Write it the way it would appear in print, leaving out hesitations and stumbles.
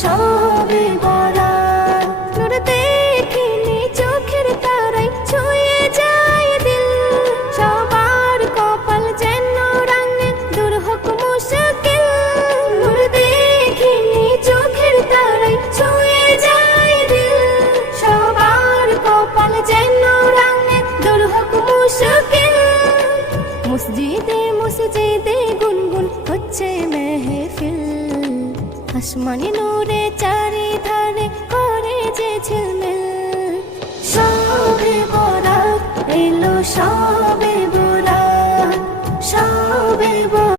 সবে বরাত। নূর দেখিনি চোখের তারায় ছুঁয়ে যায় দিল, সবার কপাল যেন রাঙে দূর হোক মুশকিল। নূর দেখিনি চোখের তারায় ছুঁয়ে যায় দিল, সবার কপাল যেন রাঙে দূর হোক মুশকিল। মসজিদে মসজিদে গুনগুন হচ্ছে মেহফিল, আসমানি নূরে চারিধারে করে যে ঝিলমিল। সবে বরাত এলো সবে